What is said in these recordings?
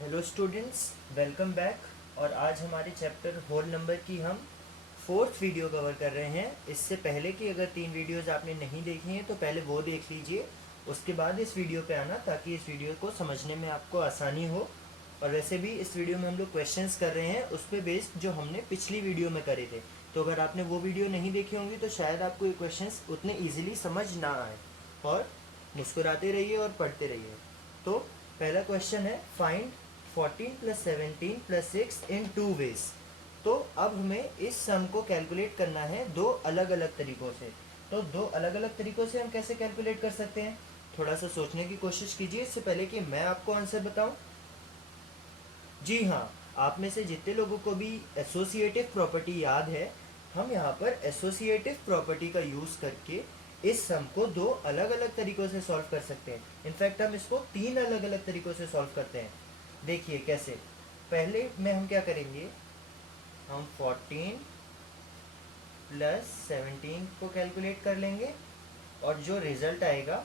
Hello students, welcome back. और आज हमारे चैप्टर होल नंबर की हम फोर्थ वीडियो कवर कर रहे हैं। इससे पहले की अगर 3 वीडियोस आपने नहीं देखी हैं तो पहले वो देख लीजिए, उसके बाद इस वीडियो पे आना ताकि इस वीडियो को समझने में आपको आसानी हो। और वैसे भी इस वीडियो में हम लोग क्वेश्चंस कर रहे हैं उस पर बेस्ड जो हमने पिछली वीडियो में करे थे। तो अगर आपने वो वीडियो नहीं देखी होंगी तो शायद आपको ये क्वेश्चंस उतने ईजिली समझ ना आए। और मुस्कुराते रहिए और पढ़ते रहिए। तो पहला क्वेश्चन है, फाइंड 14 प्लस 17 प्लस 6 इन 2 वेज। तो अब हमें इस सम को कैलकुलेट करना है दो अलग अलग तरीकों से। तो दो अलग अलग तरीकों से हम कैसे कैलकुलेट कर सकते हैं, थोड़ा सा सोचने की कोशिश कीजिए इससे पहले कि मैं आपको आंसर बताऊं। जी हाँ, आप में से जितने लोगों को भी एसोसिएटिव प्रॉपर्टी याद है, हम यहाँ पर एसोसिएटिव प्रॉपर्टी का यूज़ करके इस सम को दो अलग अलग तरीकों से सॉल्व कर सकते हैं। इनफैक्ट हम इसको 3 अलग अलग तरीकों से सॉल्व करते हैं। देखिए कैसे। पहले में हम क्या करेंगे, हम 14 प्लस 17 को कैलकुलेट कर लेंगे और जो रिजल्ट आएगा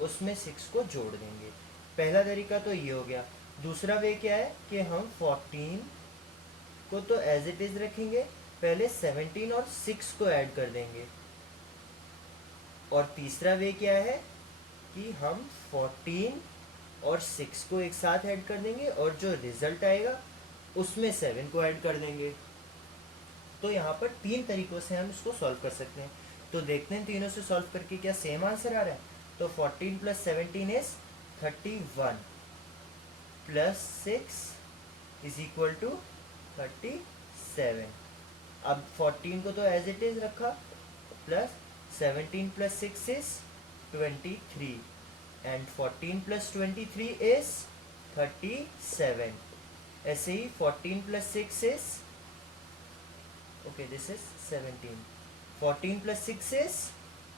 उसमें 6 को जोड़ देंगे। पहला तरीका तो ये हो गया। दूसरा वे क्या है कि हम 14 को तो एज इट इज रखेंगे, पहले 17 और 6 को ऐड कर देंगे। और तीसरा वे क्या है कि हम 14 और 6 को एक साथ ऐड कर देंगे और जो रिजल्ट आएगा उसमें 7 को ऐड कर देंगे। तो यहाँ पर 3 तरीकों से हम इसको सॉल्व कर सकते हैं। तो देखते हैं तीनों से सॉल्व करके क्या सेम आंसर आ रहा है। तो 14 plus 17 is 31 plus 6 is equal to 37। अब 14 को तो एज इट इज रखा, plus 17 plus 6 is 23 and 14 plus 23 is 37। ऐसे ही 14 plus 6 is, okay, this is 17. 14 plus 6 is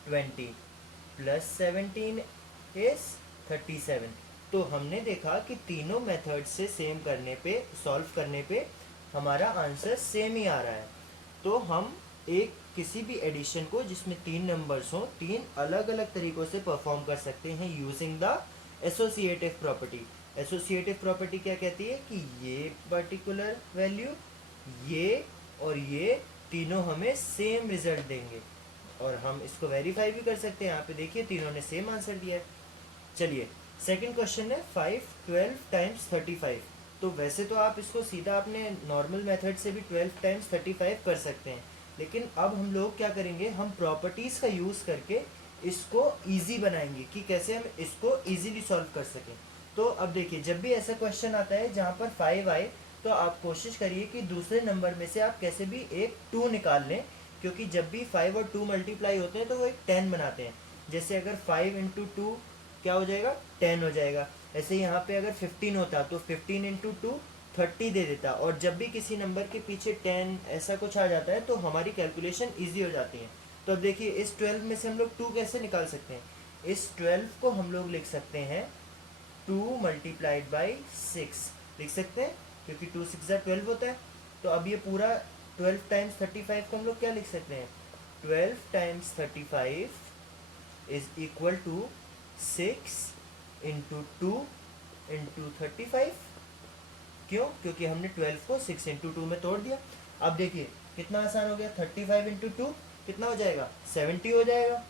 20 plus 17 is 37। तो हमने देखा कि तीनों मेथड से सेम करने पे, सॉल्व करने पे हमारा आंसर सेम ही आ रहा है। तो हम एक किसी भी एडिशन को जिसमें 3 नंबर्स हों 3 अलग अलग तरीक़ों से परफॉर्म कर सकते हैं using the associative property. Associative property क्या कहती है कि ये पर्टिकुलर वैल्यू, ये और ये तीनों हमें सेम रिजल्ट देंगे। और हम इसको वेरीफाई भी कर सकते हैं। यहाँ पे देखिए तीनों ने सेम आंसर दिया है। चलिए सेकंड क्वेश्चन है 5 12 टाइम्स 35। तो वैसे तो आप इसको सीधा अपने नॉर्मल मेथड से भी 12 टाइम्स 35 कर सकते हैं, लेकिन अब हम लोग क्या करेंगे, हम प्रॉपर्टीज़ का यूज़ करके इसको ईजी बनाएंगे कि कैसे हम इसको ईजीली सॉल्व कर सकें। तो अब देखिए, जब भी ऐसा क्वेश्चन आता है जहाँ पर 5 आए तो आप कोशिश करिए कि दूसरे नंबर में से आप कैसे भी एक 2 निकाल लें, क्योंकि जब भी 5 और 2 मल्टीप्लाई होते हैं तो वो एक 10 बनाते हैं। जैसे अगर 5 इंटू 2 क्या हो जाएगा, 10 हो जाएगा। ऐसे यहाँ पे अगर 15 होता तो 15 इंटू 2 30 दे देता। और जब भी किसी नंबर के पीछे 10 ऐसा कुछ आ जाता है तो हमारी कैलकुलेशन ईजी हो जाती है। तो अब देखिए इस 12 में से हम लोग 2 कैसे निकाल सकते हैं। इस 12 को हम लोग लिख सकते हैं 2 मल्टीप्लाइड बाई 6 लिख सकते हैं, क्योंकि 2 6 12 होता है। तो अब ये पूरा 12 टाइम्स 35 को हम लोग क्या लिख सकते हैं, 12 times 35 is equal to 6 into 2 into 35। क्यों, क्योंकि हमने 12 को 6 इंटू 2 में तोड़ दिया। अब देखिए कितना आसान हो गया, 35 इंटू 2 कितना हो जाएगा, 70 हो जाएगा।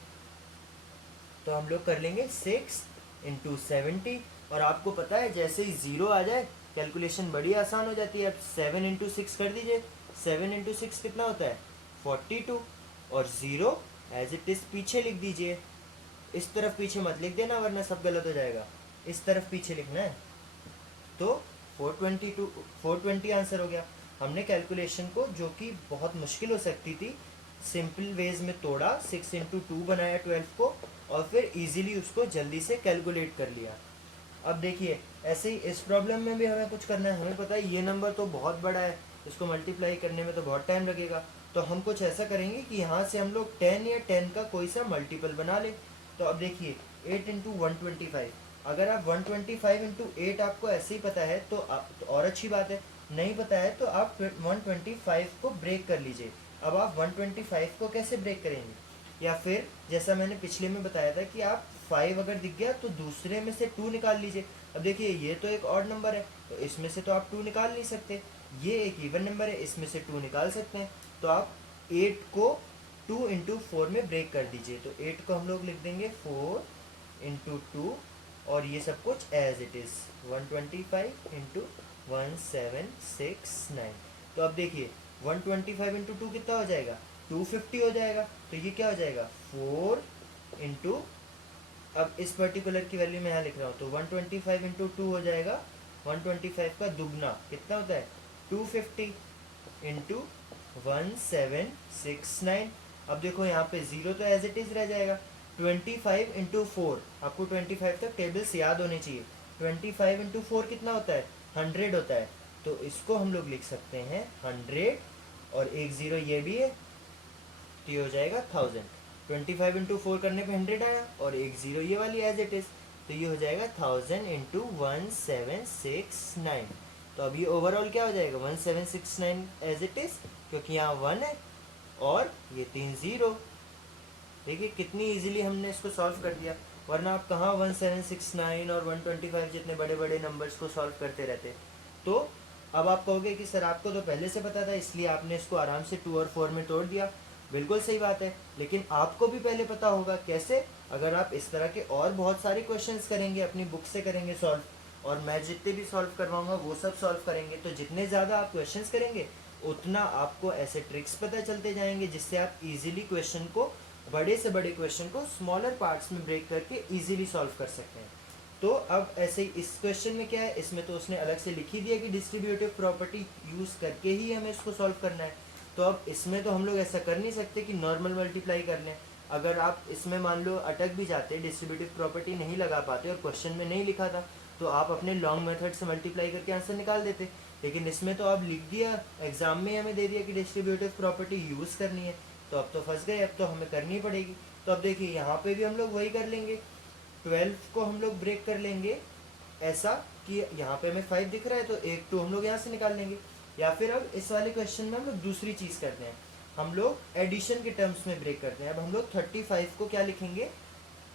तो हम लोग कर लेंगे 6 इंटू 70। और आपको पता है जैसे ही 0 आ जाए कैलकुलेशन बड़ी आसान हो जाती है। अब 7 इंटू 6 कर दीजिए, 7 इंटू 6 कितना होता है, 42। और 0 एज इट इज पीछे लिख दीजिए। इस तरफ पीछे मत लिख देना वरना सब गलत हो जाएगा, इस तरफ पीछे लिखना है। तो 420 आंसर हो गया। हमने कैलकुलेशन को, जो कि बहुत मुश्किल हो सकती थी, सिंपल वेज में तोड़ा, 6 इंटू 2 बनाया 12 को और फिर इजीली उसको जल्दी से कैलकुलेट कर लिया। अब देखिए ऐसे ही इस प्रॉब्लम में भी हमें कुछ करना है। हमें पता है ये नंबर तो बहुत बड़ा है, इसको मल्टीप्लाई करने में तो बहुत टाइम लगेगा। तो हम कुछ ऐसा करेंगे कि यहाँ से हम लोग 10 या 10 का कोई सा मल्टीपल बना लें। तो अब देखिए 8 इंटू 125, अगर आप 125 इंटू 8 आपको ऐसे ही पता है तो और अच्छी बात है, नहीं पता है तो आप 125 को ब्रेक कर लीजिए। अब आप 125 को कैसे ब्रेक करेंगे, या फिर जैसा मैंने पिछले में बताया था कि आप 5 अगर दिख गया तो दूसरे में से 2 निकाल लीजिए। अब देखिए ये तो एक ऑड नंबर है तो इसमें से तो आप 2 निकाल नहीं सकते, ये एक इवन नंबर है इसमें से 2 निकाल सकते हैं। तो आप 8 को 2 इंटू 4 में ब्रेक कर दीजिए। तो 8 को हम लोग लिख देंगे 4 इंटू 2 और ये सब कुछ एज इट इज़ 125 इंटू 1769। तो अब देखिए 125 इंटू 2 कितना हो जाएगा, 250 हो जाएगा। तो ये क्या हो जाएगा 4 इंटू, अब इस पर्टिकुलर की वैल्यू मैं यहाँ लिख रहा हूँ तो 125 इंटू 2 हो जाएगा 125 का दुगना कितना होता है 250 इंटू 1769। अब देखो यहाँ पे 0 तो एज इट इज रह जाएगा। 25 इंटू 4, आपको 25 तक टेबल्स याद होने चाहिए। 25 इंटू 4 कितना होता है 100 होता है। तो इसको हम लोग लिख सकते हैं 100 और एक 0 ये भी है तो ये हो जाएगा 1000। 25 इंटू 4 करने पे 100 आया और एक 0 ये वाली एज इट इज तो ये हो जाएगा 1000 इंटू 1769। तो अब ये ओवरऑल क्या हो जाएगा 1769 एज इट इज, क्योंकि यहाँ 1 है और ये 3 0। देखिए कितनी इजीली हमने इसको सॉल्व कर दिया, वरना आप कहाँ 1769 और 125 जितने बड़े बड़े नंबर्स को सॉल्व करते रहते। तो अब आप कहोगे कि सर आपको तो पहले से पता था इसलिए आपने इसको आराम से 2 और 4 में तोड़ दिया। बिल्कुल सही बात है, लेकिन आपको भी पहले पता होगा कैसे, अगर आप इस तरह के और बहुत सारे क्वेश्चंस करेंगे अपनी बुक से करेंगे सॉल्व, और मैं जितने भी सॉल्व करवाऊंगा वो सब सॉल्व करेंगे, तो जितने ज़्यादा आप क्वेश्चंस करेंगे उतना आपको ऐसे ट्रिक्स पता चलते जाएंगे जिससे आप इजीली क्वेश्चन को, बड़े से बड़े क्वेश्चन को स्मॉलर पार्ट्स में ब्रेक करके इजीली सॉल्व कर सकते हैं। तो अब ऐसे ही इस क्वेश्चन में क्या है, इसमें तो उसने अलग से लिख ही दिया कि डिस्ट्रीब्यूटिव प्रॉपर्टी यूज़ करके ही हमें इसको सॉल्व करना है। तो अब इसमें तो हम लोग ऐसा कर नहीं सकते कि नॉर्मल मल्टीप्लाई कर लें। अगर आप इसमें मान लो अटक भी जाते, डिस्ट्रीब्यूटिव प्रॉपर्टी नहीं लगा पाते और क्वेश्चन में नहीं लिखा था, तो आप अपने लॉन्ग मेथड से मल्टीप्लाई करके आंसर निकाल देते। लेकिन इसमें तो आप लिख दिया, एग्जाम में हमें दे दिया कि डिस्ट्रीब्यूटिव प्रॉपर्टी यूज़ करनी है, तो अब तो फंस गए, अब तो हमें करनी पड़ेगी। तो अब देखिए यहाँ पे भी हम लोग वही कर लेंगे, 12 को हम लोग ब्रेक कर लेंगे ऐसा कि यहाँ पे हमें 5 दिख रहा है तो एक 2 हम लोग यहाँ से निकाल लेंगे। या फिर अब इस वाले क्वेश्चन में हम लोग दूसरी चीज़ करते हैं, हम लोग एडिशन के टर्म्स में ब्रेक करते हैं। अब हम लोग 35 को क्या लिखेंगे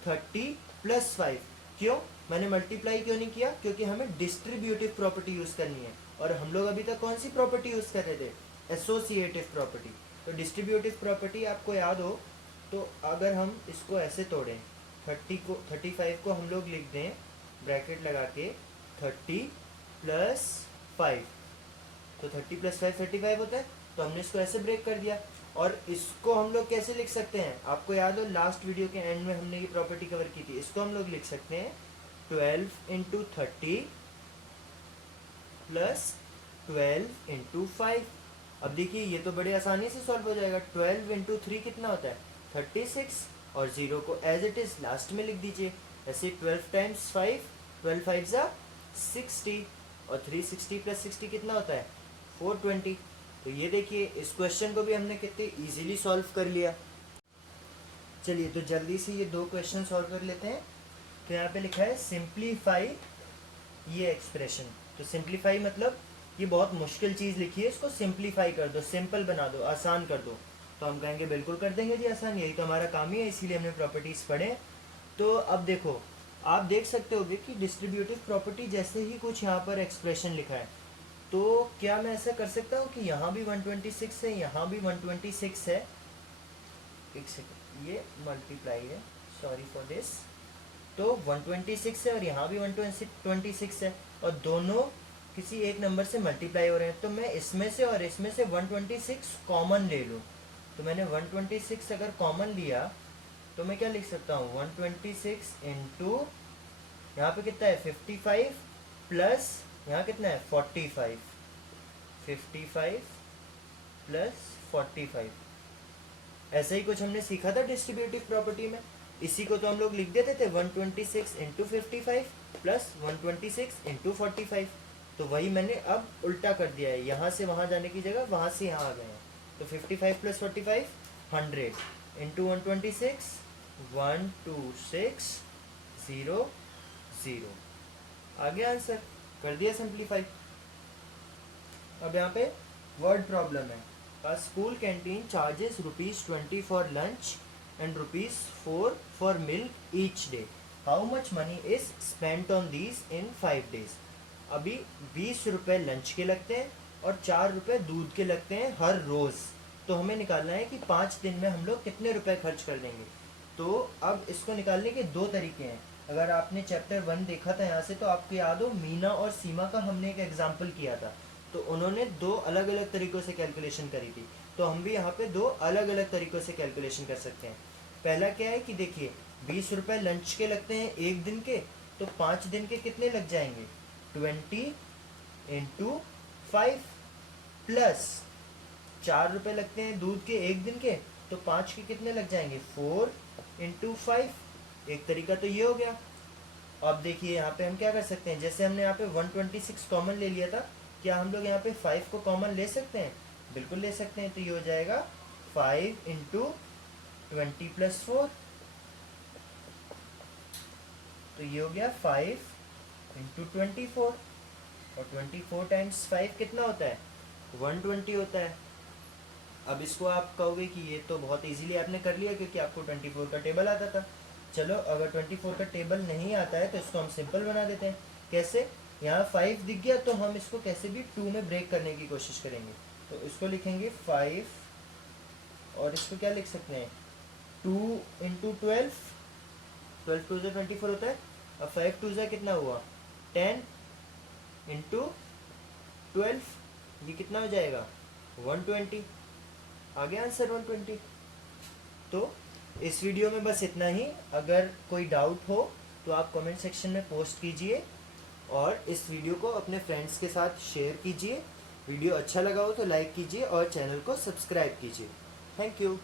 30 प्लस 5। क्यों मैंने मल्टीप्लाई क्यों नहीं किया, क्योंकि हमें डिस्ट्रीब्यूटिव प्रॉपर्टी यूज़ करनी है और हम लोग अभी तक कौन सी प्रॉपर्टी यूज़ कर रहे थे, एसोसिएटिव प्रॉपर्टी। तो डिस्ट्रीब्यूटिव प्रॉपर्टी आपको याद हो तो अगर हम इसको ऐसे तोड़ें, 35 को हम लोग लिख दें ब्रैकेट लगा के 30 प्लस 5, तो 30 प्लस 5 35 होता है। तो हमने इसको ऐसे ब्रेक कर दिया। और इसको हम लोग कैसे लिख सकते हैं, आपको याद हो लास्ट वीडियो के एंड में हमने ये प्रॉपर्टी कवर की थी। इसको हम लोग लिख सकते हैं 12 इंटू 30 प्लस 12 इंटू 5। अब देखिए ये तो बड़े आसानी से सॉल्व हो जाएगा। 12 इंटू 3 कितना होता है 36 और 0 को एज इट इज़ लास्ट में लिख दीजिए। ऐसे 12 टाइम्स 5, 12 5 ज़ा 60 और 360 प्लस 60 कितना होता है 420। तो ये देखिए इस क्वेश्चन को भी हमने कितने इजीली सॉल्व कर लिया। चलिए तो जल्दी से ये 2 क्वेश्चन सॉल्व कर लेते हैं। तो यहाँ पे लिखा है सिंप्लीफाई ये एक्सप्रेशन। तो सिंप्लीफाई मतलब ये बहुत मुश्किल चीज़ लिखी है, इसको सिंप्लीफाई कर दो, सिंपल बना दो, आसान कर दो। तो हम कहेंगे बिल्कुल कर देंगे जी आसान, यही तो हमारा काम ही है, इसीलिए हमने प्रॉपर्टीज़ पढ़े। तो अब देखो आप देख सकते होगे कि डिस्ट्रीब्यूटिव प्रॉपर्टी जैसे ही कुछ यहाँ पर एक्सप्रेशन लिखा है, तो क्या मैं ऐसा कर सकता हूँ कि यहाँ भी 126 है, यहाँ भी 126 है। एक सेकेंड, ये मल्टीप्लाई है, सॉरी फॉर दिस। तो 126 है और यहाँ भी 126 है और दोनों किसी एक नंबर से मल्टीप्लाई हो रहे हैं। तो मैं इसमें से और इसमें से 126 कॉमन ले लूँ। तो मैंने 126 अगर कॉमन लिया तो मैं क्या लिख सकता हूँ 126 इंटू यहाँ पे कितना है 55 प्लस यहाँ कितना है 45, 55 प्लस 45। ऐसा ही कुछ हमने सीखा था डिस्ट्रीब्यूटिव प्रॉपर्टी में, इसी को तो हम लोग लिख देते थे 126 इंटू 55 प्लस 126 इंटू 45। तो वही मैंने अब उल्टा कर दिया है, यहाँ से वहाँ जाने की जगह वहाँ से यहाँ आ गए हैं। तो 55 प्लस 45 100 इंटू 126 126 0 0 आ गया आंसर, कर दिया सिंप्लीफाई। अब यहाँ पे वर्ड प्रॉब्लम है। School canteen charges ₹20 for lunch and rupees 4 for milk each day. How much money is spent on these in 5 days? अभी 20 रुपये लंच के लगते हैं और 4 रुपये दूध के लगते हैं हर रोज़। तो हमें निकालना है कि 5 दिन में हम लोग कितने रुपए खर्च कर देंगे। तो अब इसको निकालने के दो तरीके हैं। अगर आपने चैप्टर 1 देखा था यहाँ से तो आपको याद हो मीना और सीमा का हमने एक एग्जाम्पल किया था, तो उन्होंने दो अलग अलग तरीक़ों से कैलकुलेशन करी थी। तो हम भी यहाँ पे दो अलग अलग तरीक़ों से कैलकुलेशन कर सकते हैं। पहला क्या है कि देखिए 20 रुपये लंच के लगते हैं एक दिन के, तो 5 दिन के कितने लग जाएंगे 20 इंटू 5 प्लस 4 रुपये लगते हैं दूध के एक दिन के, तो 5 के कितने लग जाएंगे 4 इंटू 5। एक तरीका तो ये हो गया। अब देखिए यहाँ पे हम क्या कर सकते हैं, जैसे हमने यहाँ पे 126 कॉमन ले लिया था, क्या हम लोग यहाँ पे 5 को कॉमन ले सकते हैं? बिल्कुल ले सकते हैं। तो ये हो जाएगा 5 इंटू 20 प्लस 4, तो ये हो गया 5 इंटू 24, और 24 टाइम्स 5 कितना होता है 120 होता है। अब इसको आप कहोगे कि ये तो बहुत इजीली आपने कर लिया क्योंकि आपको 24 का टेबल आता था। चलो अगर 24 का टेबल नहीं आता है तो इसको हम सिंपल बना देते हैं। कैसे? यहाँ 5 दिख गया तो हम इसको कैसे भी 2 में ब्रेक करने की कोशिश करेंगे। तो इसको लिखेंगे 5, और इसको क्या लिख सकते हैं 2 इंटू 12, 12 टू ज़ा 24 होता है। अब 5 टू ज़ा कितना हुआ 10 इंटू 12, ये कितना हो जाएगा 120। आ गया आंसर 120। तो इस वीडियो में बस इतना ही। अगर कोई डाउट हो तो आप कमेंट सेक्शन में पोस्ट कीजिए और इस वीडियो को अपने फ्रेंड्स के साथ शेयर कीजिए। वीडियो अच्छा लगा हो तो लाइक कीजिए और चैनल को सब्सक्राइब कीजिए। Thank you.